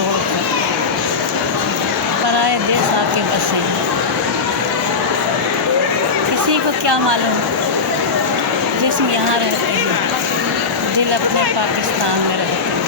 छोड़कर पराए देश आके बसे हैं। किसी को क्या मालूम जिस्म यहाँ रहते हैं, दिल अपने पाकिस्तान में रहते हैं।